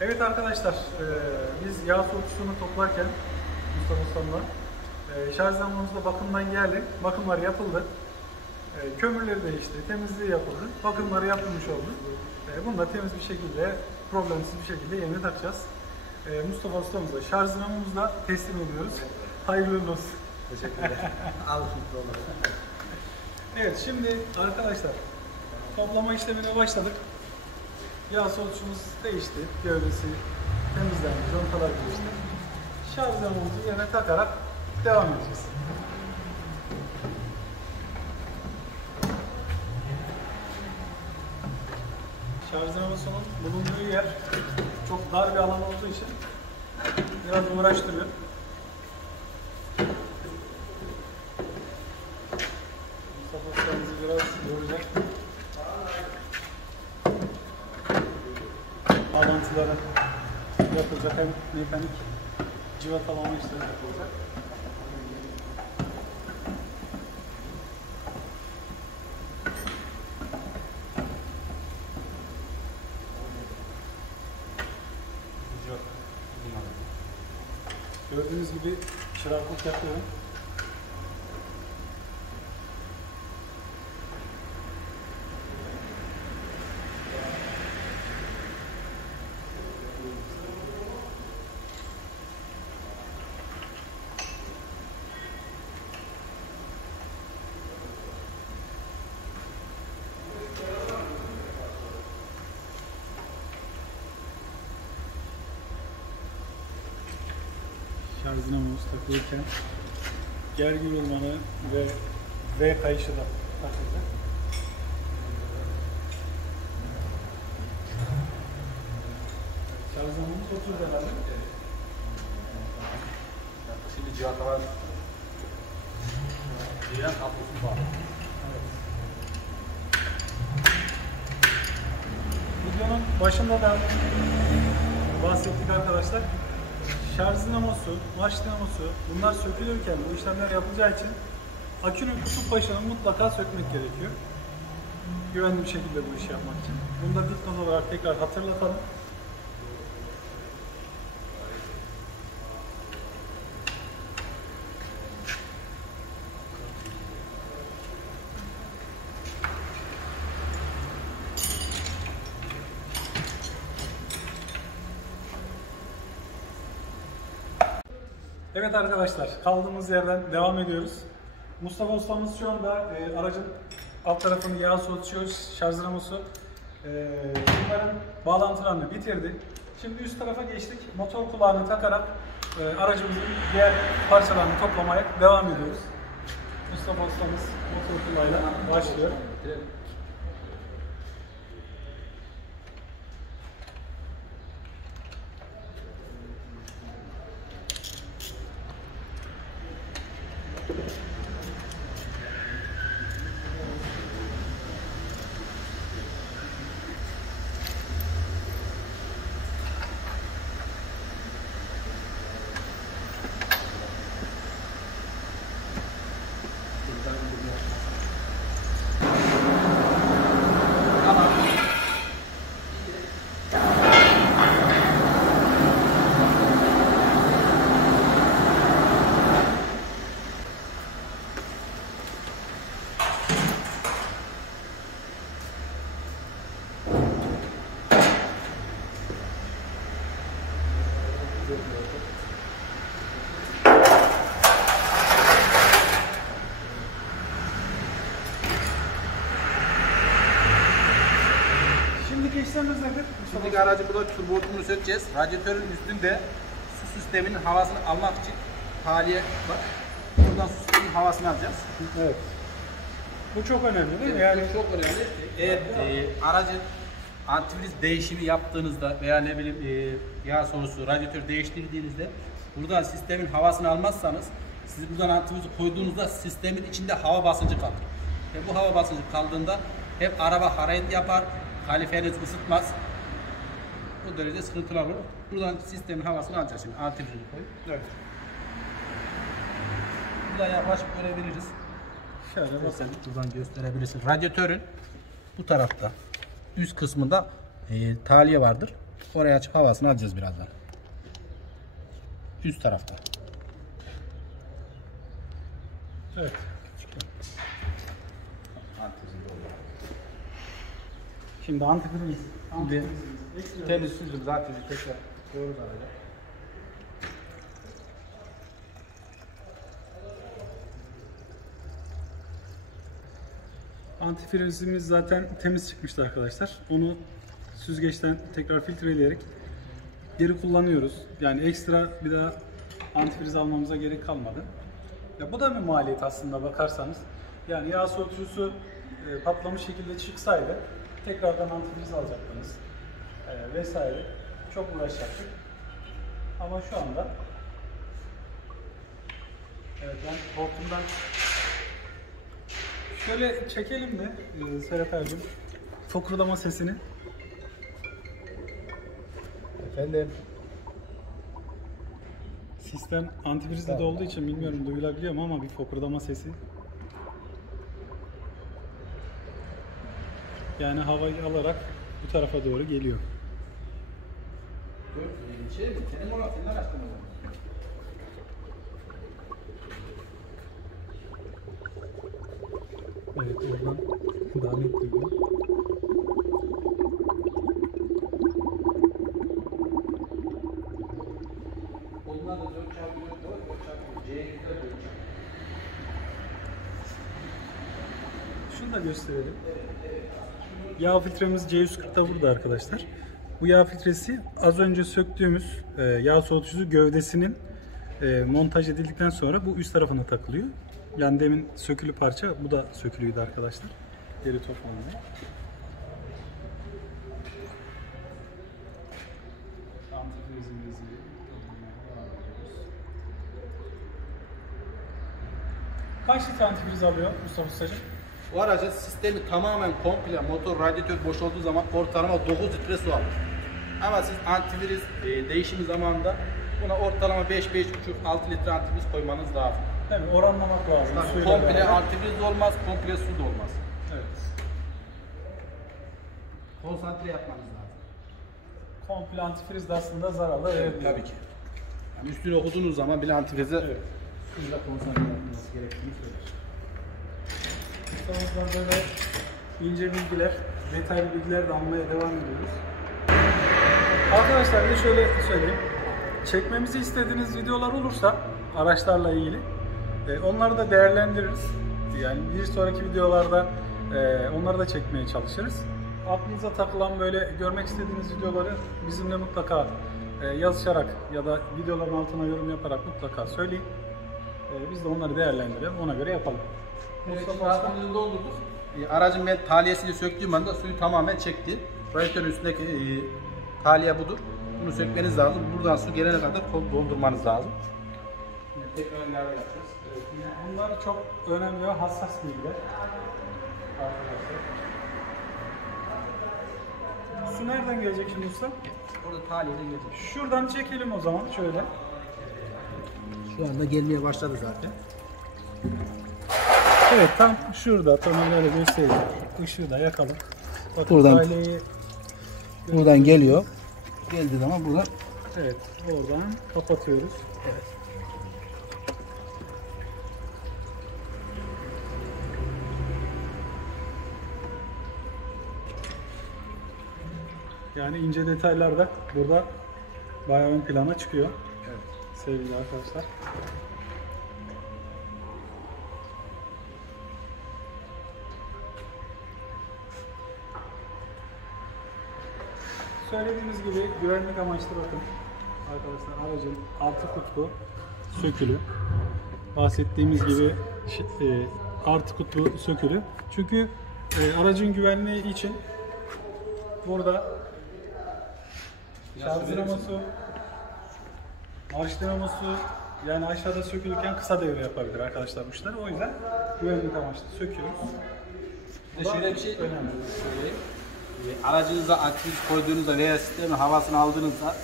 Evet arkadaşlar, biz yağ soğutucusunu toplarken Mustafa Ustam'la şarj zamanımızda bakımdan geldi, bakımları yapıldı, kömürleri değişti, temizliği yapıldı, bakımları yapılmış oldu. Bunu da temiz bir şekilde, problemsiz bir şekilde yerine takacağız. Mustafa Ustam'ıza şarj dinamomuzla teslim ediyoruz. Hayırlı olsun. Teşekkürler. Al mikroları. Evet, şimdi arkadaşlar toplama işlemine başladık. Yağ soğutucumuz değişti, gövdesi temizlendi, contalar değişti. Şarj dinamomumuzu yerine takarak devam edeceğiz. Şarj dinamosunun bulunduğu yer çok dar bir alan olduğu için biraz uğraştırıyor. Mustafa ustamızı biraz yoracak. Bağlantıları yapılacak, hem mekanik cıvatalama işleri yapılacak. Gördüğünüz gibi çıraklık yapıyorum. Şarj dinamomuz takılırken gergin rulmanı ve V kayışı da takılacak. Şarj dinamomuz oturdu herhalde. Şimdi cihata var. Cihaz kablosu var. Evet. Videonun başında da bahsettik arkadaşlar. Şarj dinamosu, marş dinamosu bunlar sökülürken bu işlemler yapılacağı için akünün kutup başını mutlaka sökmek gerekiyor. Güvenli bir şekilde bu işi yapmak için. Bunu da dipnot olarak tekrar hatırlatalım. Evet arkadaşlar, kaldığımız yerden devam ediyoruz. Mustafa ustamız şu anda aracın alt tarafını yağ soğutuyor, şarj dinamosu. Bunların bağlantılarını bitirdi. Şimdi üst tarafa geçtik. Motor kulağını takarak aracımızın diğer parçalarını toplamaya devam ediyoruz. Mustafa ustamız motor kulağıyla başlıyor. şimdi aracı burada turbosunu sökeceğiz. Radyatörün üstünde su sisteminin havasını almak için tahliye var. Buradan su sisteminin havasını alacağız. Evet. Bu çok önemli değil mi? Yani çok önemli. Eğer aracın antifriz değişimi yaptığınızda veya ne bileyim yağ sorusu, radyatör değiştirdiğinizde buradan sistemin havasını almazsanız siz buradan antifrizi koyduğunuzda sistemin içinde hava basıncı kalır. Ve bu hava basıncı kaldığında hep araba hareket yapar, kaliferiniz ısıtmaz. Bu derece sıkıntılar olur. Buradan sistemin havasını alacağız şimdi antifrizi koyup. evet. Buradan yaklaşık görebiliriz. Şöyle bakalım. Buradan gösterebilirsin. Radyatörün bu tarafta üst kısmında tahliye vardır. Oraya açıp havasını alacağız birazdan. Üst tarafta. Evet. Şimdi antifriz. Temiz süzüm zaten tekrar koyuyoruz araya. Antifrizimiz zaten temiz çıkmıştı arkadaşlar. Onu süzgeçten tekrar filtreleyerek geri kullanıyoruz. Yani ekstra bir daha antifriz almamıza gerek kalmadı. Ya bu da bir maliyet aslında bakarsanız. Yani yağ soğutucusu patlamış şekilde çıksaydı tekrardan antifriz alacaktınız vesaire. Çok uğraşacaktık. Ama şu anda evet, ben hortumdan şöyle çekelim mi Serhat abicim fokurdama sesini? Efendim. Sistem antifrizde de olduğu için bilmiyorum duyulabiliyor mu ama bir fokurdama sesi. Yani havayı alarak bu tarafa doğru geliyor. Senin mola filmler açtın mı? Evet oradan daha net duyuyor. Onlar da 4x4 4x4 Şunu da gösterelim. Yağ filtremiz C140'da burada arkadaşlar. Bu yağ filtresi az önce söktüğümüz yağ soğutucusu gövdesinin montaj edildikten sonra bu üst tarafına takılıyor. Yani demin sökülü parça bu da sökülüydü arkadaşlar. Geri toplandı. Kaç litre antifriz alıyor Mustafa Ustacığım? Bu aracın sistemi tamamen komple motor radyatör boş olduğu zaman ortalama 9 litre su alır. Ama siz antifriz değişimi zamanında buna ortalama 5-5,5-6 litre antifriz koymanız lazım. Değil mi? Oranlamak lazım. Tabii, komple antifriz de olmaz, komple su da olmaz. Evet. Konsantre yapmanız lazım. Komple antifriz de aslında zararlı. Evet, tabii ki. Yani üstüne okuduğunuz zaman bile antifrize Evet. suyla konsantre yapılması gerektiğini söyler. Ustamızdan böyle ince bilgiler, detaylı bilgiler de almaya devam ediyoruz. Arkadaşlar bir de şöyle söyleyeyim. Çekmemizi istediğiniz videolar olursa araçlarla ilgili onları da değerlendiririz. Yani bir sonraki videolarda onları da çekmeye çalışırız. Aklınıza takılan böyle görmek istediğiniz videoları bizimle mutlaka yazışarak ya da videoların altına yorum yaparak mutlaka söyleyin. Biz de onları değerlendirelim, ona göre yapalım. Aracımızı doldurduk. Aracın ben tahliyesini söktüğüm anda suyu tamamen çekti. Radyatörün üstündeki tahliye budur. Bunu sökmeniz lazım. Buradan su gelene kadar doldurmanız lazım. Şimdi tekrar ilave yapacağız. Bunlar çok önemli ve hassas bilgiler. Arkadaşlar. Su nereden gelecek şimdi usta? Orada tahliyeden gelecek. Şuradan çekelim o zaman şöyle. Şu anda gelmeye başladı zaten. Evet tam şurada, tam öyle göstereyim. Işığı da yakalım. Bakın Buradan- aileyi Buradan geliyor. Geldiği zaman buradan evet oradan kapatıyoruz. evet. Yani ince detaylar da burada bayağı ön plana çıkıyor. Evet. Sevgili arkadaşlar. Söylediğimiz gibi güvenlik amaçlı bakın arkadaşlar, aracın artı kutbu sökülü. Bahsettiğimiz gibi artı kutbu sökülü. Çünkü aracın güvenliği için burada şarj dinamosu, marş dinamosu, yani aşağıda sökülürken kısa devre yapabilir arkadaşlar uçları. O yüzden güvenlik amaçlı söküyoruz. Şöyle bir şey önemli. Aracınıza antifriz koyduğunuzda veya sistemin havasını aldığınızda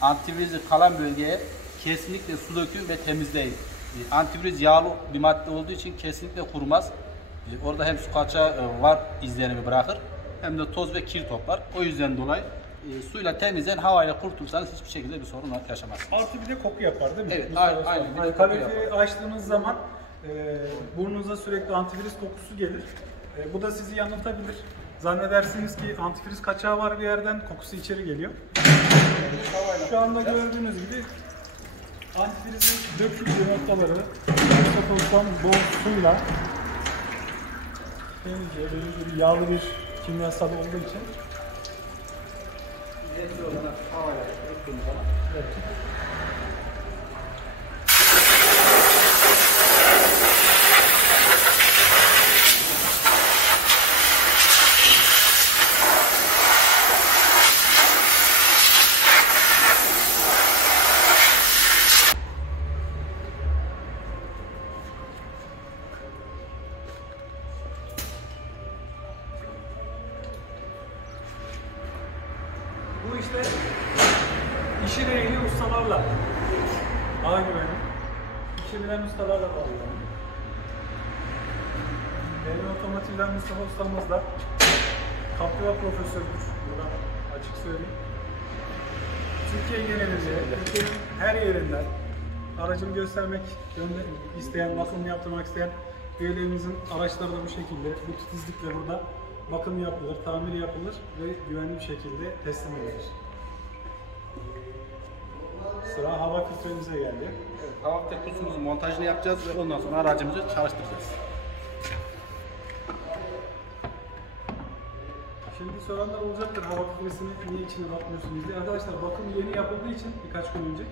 antifrizi kalan bölgeye kesinlikle su dökün ve temizleyin. Antifriz yağlı bir madde olduğu için kesinlikle kurumaz. Orada hem su kaçağı var izlenimi bırakır hem de toz ve kir toplar. O yüzden dolayı suyla temizleyin, havayla kurtulsanız hiçbir şekilde bir sorun yaşamazsınız. Artı bir de koku yapar değil mi? Evet, aynen. Yani kaloriferi açtığınız zaman burnunuza sürekli antifriz kokusu gelir. Bu da sizi yanıltabilir. Zannedersiniz ki antifriz kaçağı var bir yerden, kokusu içeri geliyor. Şu anda gördüğünüz gibi antifrizin döküldüğü noktaları Mustafa'dan bol suyla temizce, böyle yağlı bir kimyasal olduğu için evet. Bu işte işi ehli ustalarla, ağ güveni, işi bilen ustalarla bağlı. Benim otomotivden Mustafa ustamız da Captiva profesördür. Buradan açık söyleyeyim. Türkiye genelinde, Türkiye'nin her yerinden aracını göstermek isteyen, bakım yaptırmak isteyen üyelerimizin araçları da bu şekilde, bu titizlikle burada bakım yapılır, tamir yapılır ve güvenli bir şekilde teslim edilir. Sıra hava filtremize geldi. Evet, hava filtresinin montajını yapacağız ve ondan sonra aracımızı çalıştıracağız. Şimdi soranlar olacaktır, hava filtresini niye içine bakmıyorsunuz diye. Arkadaşlar bakım yeni yapıldığı için birkaç gün önce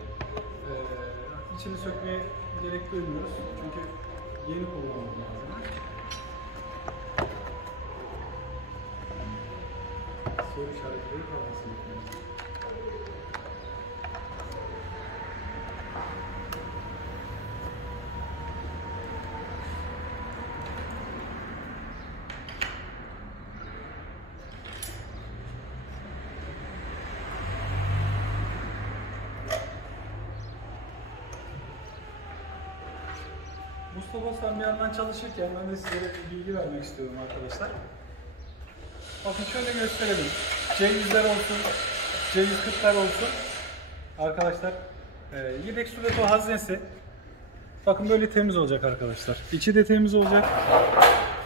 içini sökmeye gerek duymuyoruz. Çünkü yeni kullanılıyor malzeme. Soru işaretleri kalmasın. Mustafa Usta bir yandan çalışırken ben de size bir bilgi vermek istiyorum arkadaşlar. Bakın şöyle gösterelim. C100'ler olsun, C140'lar olsun. Arkadaşlar yedek su depo haznesi. Bakın böyle temiz olacak arkadaşlar. İçi de temiz olacak.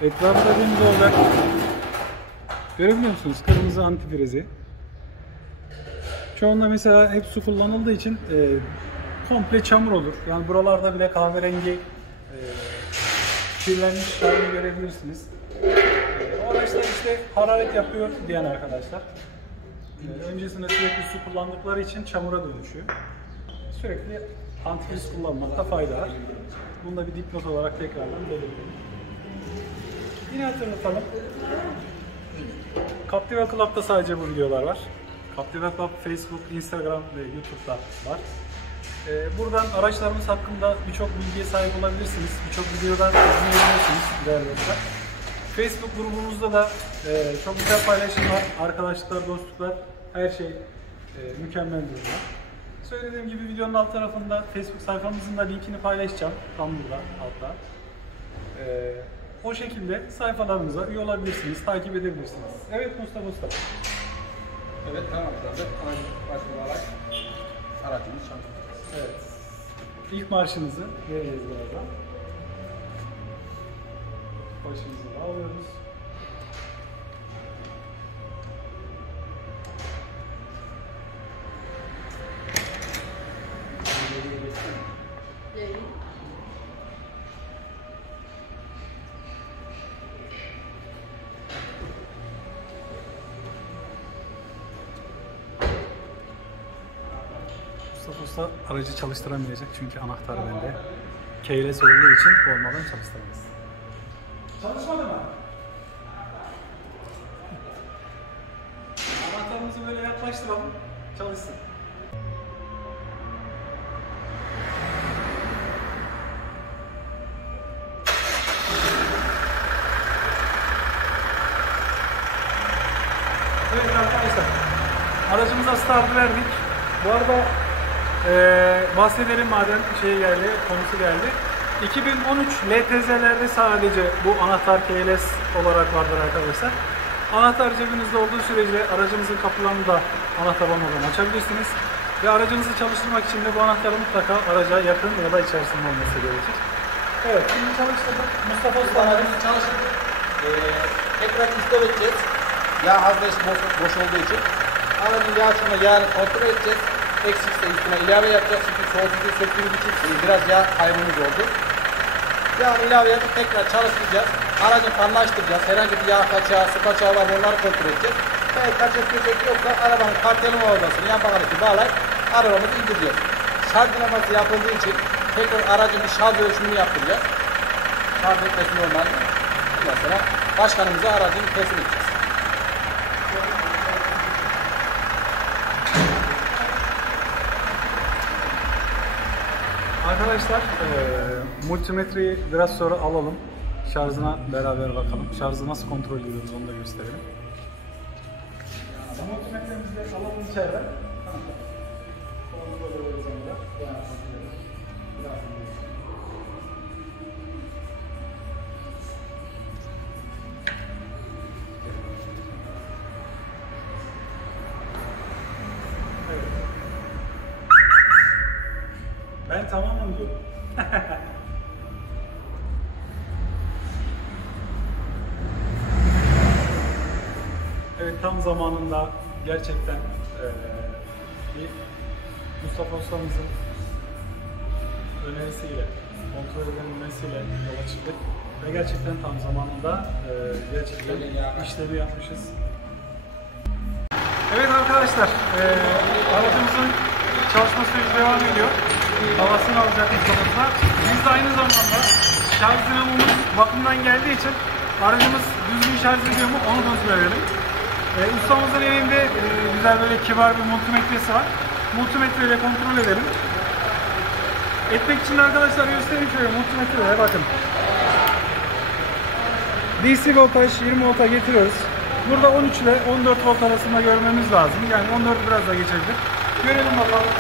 Etrafı da temiz olacak. Görebiliyor musunuz? Kırmızı antifrizi. Çoğunda mesela hep su kullanıldığı için komple çamur olur. Yani buralarda bile kahverengi kirlenmiş halini görebilirsiniz. O araçlar işte hararet yapıyor diyen arkadaşlar. Öncesinde sürekli su kullandıkları için çamura dönüşüyor. Sürekli antifriz kullanmakta fayda var. Bunu da bir dipnot olarak tekrardan belirtelim. Yine hatırlatalım. Captiva Club'da sadece bu videolar var. Captiva Club Facebook, Instagram ve YouTube'da var. Buradan araçlarımız hakkında birçok bilgiye sahip olabilirsiniz. Birçok videodan izleyebilirsiniz değerli dostlar. Facebook grubumuzda da çok güzel paylaşımlar, arkadaşlıklar, dostluklar, her şey mükemmel durumda. Söylediğim gibi videonun alt tarafında Facebook sayfamızın da linkini paylaşacağım. Tam burada altta. O şekilde sayfalarımıza üye olabilirsiniz, takip edebilirsiniz. Evet Mustafa Usta. Evet, tamam. Başka olarak aracımız çalışıyor. Evet. İlk marşımızı vereceğiz birazdan. Başımızı bağlıyoruz. Mustafa Usta aracı çalıştıramayacak çünkü anahtar bende. Keyless olduğu için olmadan çalıştıramaz. Çalışmadı mı? Anahtarımızı böyle yaklaştıralım, çalışsın. Evet arkadaşlar, aracımıza startı verdik. Bu arada bahsedelim madem konusu geldi. 2013 LTZ'lerde sadece bu anahtar keyless olarak vardır arkadaşlar. Anahtar cebinizde olduğu sürece aracınızın kapılarını da anahtar olmadan açabilirsiniz. Ve aracınızı çalıştırmak için de bu anahtarı mutlaka araca yakın ya da içerisinde olması gerekir. Evet, şimdi çalıştırdık. Mustafa Usta Aracımızı çalıştırdık. Tekrar istop edeceğiz. Yağ hazırlayışı boş olduğu için. Aracın yağ çıkma yağını kontrol edeceğiz. Eksikse üstüne ilave yapacağız. Çünkü soğutucu söktüğümüz için biraz yağ kaybımız oldu. Yağını ilave yapıp tekrar çalıştıracağız. Aracı fanlaştıracağız. Herhangi bir yağ kaçağı, su kaçağı var, onları kontrol edeceğiz. Eğer kaçak göçek yoksa arabanın kartelin odasını yan bakarıcı bağlayıp arabamızı indireceğiz. Şarj dinaması yapıldığı için tekrar aracın bir şarj ölçümünü yaptıracağız. Şarj etmesi normal. Mesela başkanımıza aracını teslim edeceğiz. Arkadaşlar multimetreyi biraz sonra alalım. Şarjına beraber bakalım. Şarjı nasıl kontrol ediyoruz onu da gösterelim. Multimetremizi de alalım içeride. Ben tamamım diyorum. Evet, tam zamanında gerçekten bir Mustafa Usta'mızın önerisiyle, kontrol edilmesiyle yola çıktık. Ve gerçekten tam zamanında gerçekten işlemi yapmışız. Evet arkadaşlar, aracımızın çalışma süreci devam ediyor. Havasını alacak Mustafa'mızla. Biz de aynı zamanda şarj dinamomuz bakımdan geldiği için aracımız düzgün şarj ediyor mu onu kontrol edelim. Ustamızın elinde güzel böyle kibar bir multimetresi var. Multimetre ile kontrol edelim. Etmek için de arkadaşlar göstereyim şöyle multimetreye bakın. DC voltaj 20 volta getiriyoruz. Burada 13 ile 14 volt arasında görmemiz lazım. Yani 14 biraz da geçebilir. Görelim bakalım.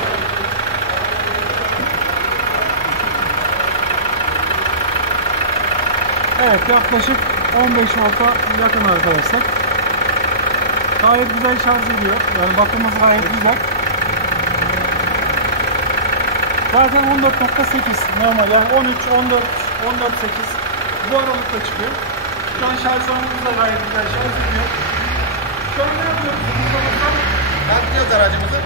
Evet, yaklaşık 15 volta yakın arkadaşlar. Gayet güzel şarj ediyor. Yani bakımımız gayet güzel. Zaten 14.8 normal, yani 13, 14, 14.8 bu aralıkta çıkıyor. Şu an şarjımız da gayet güzel şarj ediyor. Şu an ne yapıyoruz? Taktırıyoruz aracımızı.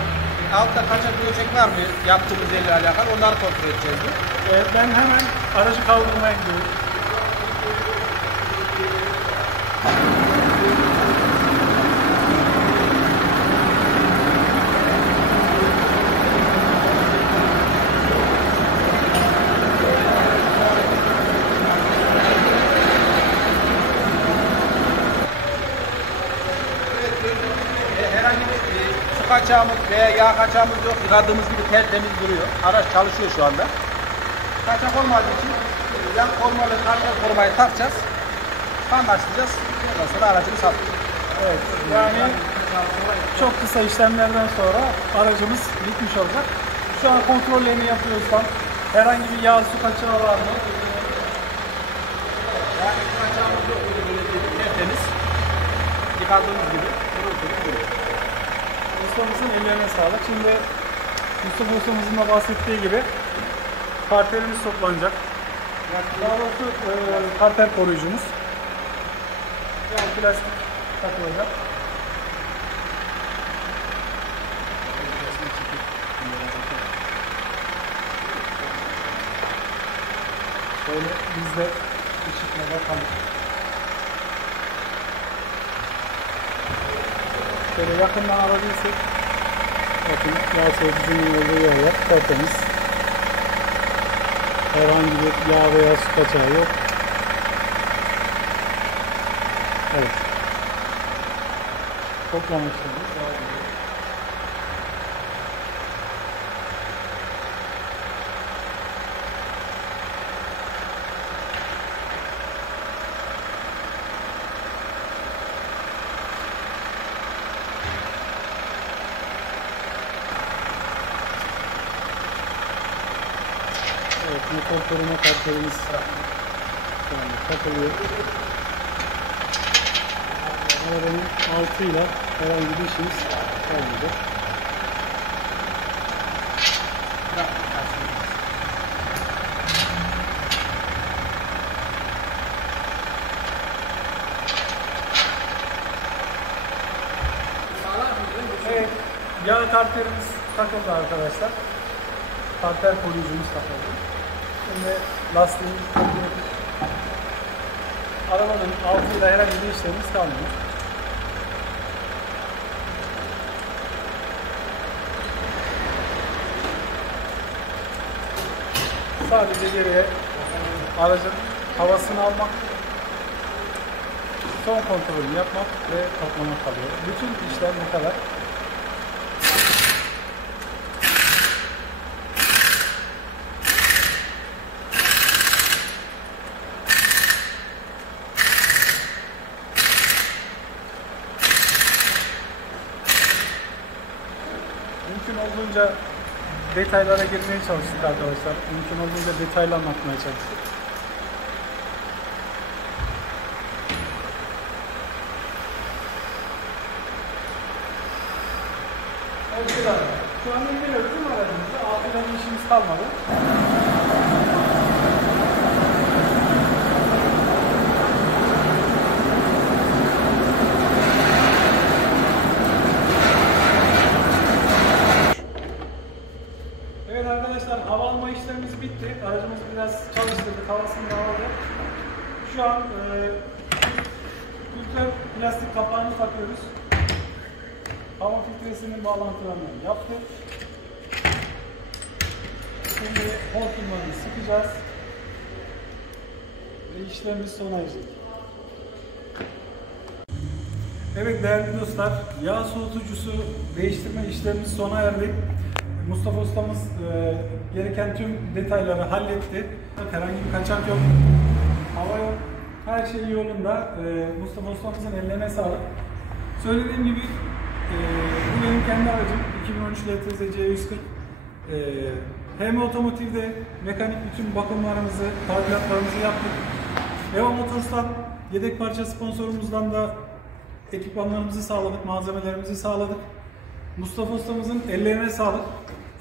Altta kaçak göçek var mı yaptığımız yerle alakalı onları kontrol edeceğiz. Ben hemen aracı kaldırmaya gidiyorum. Herhangi bir su kaçağımız veya yağ kaçağımız yok. Yıkadığımız gibi tertemiz duruyor. Araç çalışıyor şu anda. Kaçak olmadığı için yan korumalı kaçak korumayı takacağız. Anlaşacağız. Ondan sonra aracımız satacağız. Evet, yani çok kısa işlemlerden sonra aracımız bitmiş olacak. Şu an kontrollerini yapıyoruz tam. Herhangi bir yağ su kaçağı var mı? Yani su kaçağımız yok. Tertemiz. Yıkadığımız gibi. Ustamızın ellerine sağlık. Şimdi Mustafa ustamızın da bahsettiği gibi karterimiz toplanacak. Daha doğrusu karter koruyucumuz. Yani plastik takılacak. Şöyle biz de ışıkla bakalım. Şöyle yakından alabilirsek Bakın yağ soğutucunun olduğu yerler tertemiz. Herhangi bir yağ veya su kaçağı yok. Evet. Toplama işlemi devam ediyor. Evet, motor koruma kartlarımız şu anda takılıyor. Arabanın altıyla herhangi bir işimiz olmayacak. Evet, yağ karterimiz takıldı arkadaşlar. Karter koruyucumuz takıldı. Şimdi lastiğimiz takılıyor. Arabanın altıyla herhangi bir işlemimiz kalmıyor. Sadece geriye aracın havasını almak, son kontrolünü yapmak ve toplamak kalıyor. Bütün işlem bu kadar. Mümkün olduğunca detaylara girmeye çalıştık arkadaşlar. Mümkün olduğunca detaylı anlatmaya çalıştık. Evet, şu an indiriyoruz değil mi aracımızda? Altıyla bir işimiz kalmadı. Evet arkadaşlar, hava alma işlemimiz bitti. Aracımızı biraz çalıştırdık, havasını da aldık. Şu an filtre plastik kapağını takıyoruz. Hava filtresinin bağlantılarını yaptık. Şimdi hortumlarını sıkacağız. Ve işlemimiz sona erecek. Evet değerli dostlar, yağ soğutucusu değiştirme işlemimiz sona erdi. Mustafa ustamız gereken tüm detayları halletti. Herhangi bir kaçak yok, hava yok, her şey yolunda. Mustafa ustamızın ellerine sağlık. Söylediğim gibi bu benim kendi aracım, 2013 LTZ C140. Hem otomotivde mekanik bütün bakımlarımızı, tadilatlarımızı yaptık. Eva Motors'tan yedek parça sponsorumuzdan da ekipmanlarımızı sağladık, malzemelerimizi sağladık. Mustafa ustamızın ellerine sağlık.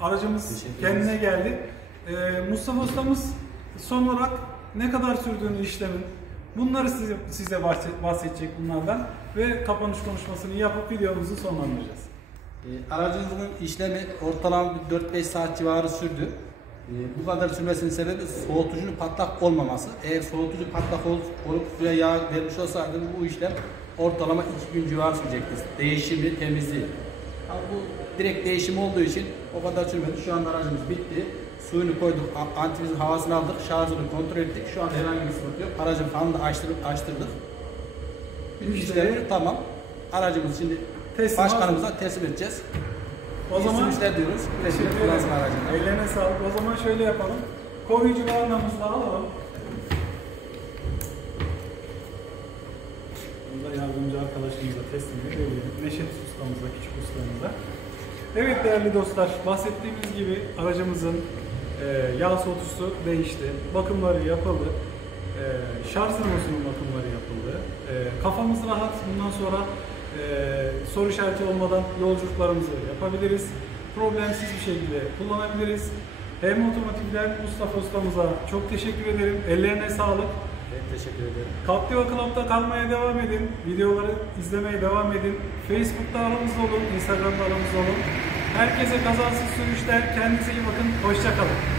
Aracımız kendine geldi. Mustafa ustamız son olarak ne kadar sürdüğünü işlemin, bunları size bahsedecek bunlardan ve kapanış konuşmasını yapıp videomuzu sonlandıracağız. Aracımızın işlemi ortalama 4-5 saat civarı sürdü. Bu kadar sürmesinin sebebi soğutucunun patlak olmaması. Eğer soğutucu patlak olup suya yağ vermiş olsaydı bu işlem ortalama 2 gün civarı sürecekti. Değişimi, temizliği. Ama bu direkt değişim olduğu için o kadar sürmedi. Şu anda aracımız bitti. Suyunu koyduk, antifrizin havasını aldık, şarjını kontrol ettik. Şu anda herhangi bir sıkıntı yok. Aracın fanını da açtırdık. İşte tamam. Aracımızı şimdi başkanımıza teslim edeceğiz. O zaman işler diyoruz. Teşekkür ederiz aracına. Ellerine sağlık. O zaman şöyle yapalım. Koruyucu bağlamamızı alalım. Bunu da yardımcı arkadaşımıza teslim edelim. Neşet ustamıza, küçük ustamıza. Evet değerli dostlar, bahsettiğimiz gibi aracımızın yağ soğutucusu değişti. Bakımları yapıldı. Şarj inosunun bakımları yapıldı. Kafamız rahat. Bundan sonra soru işareti olmadan yolculuklarımızı yapabiliriz. Problemsiz bir şekilde kullanabiliriz. Hem otomotivden Mustafa ustamıza çok teşekkür ederim. Ellerine sağlık. Evet, teşekkür ederim. Captiva Club'da kalmaya devam edin. Videoları izlemeye devam edin. Facebook'ta aramızda olun. Instagram'da aramızda olun. Herkese kazasız sürüşler. Kendinize iyi bakın. Hoşça kalın.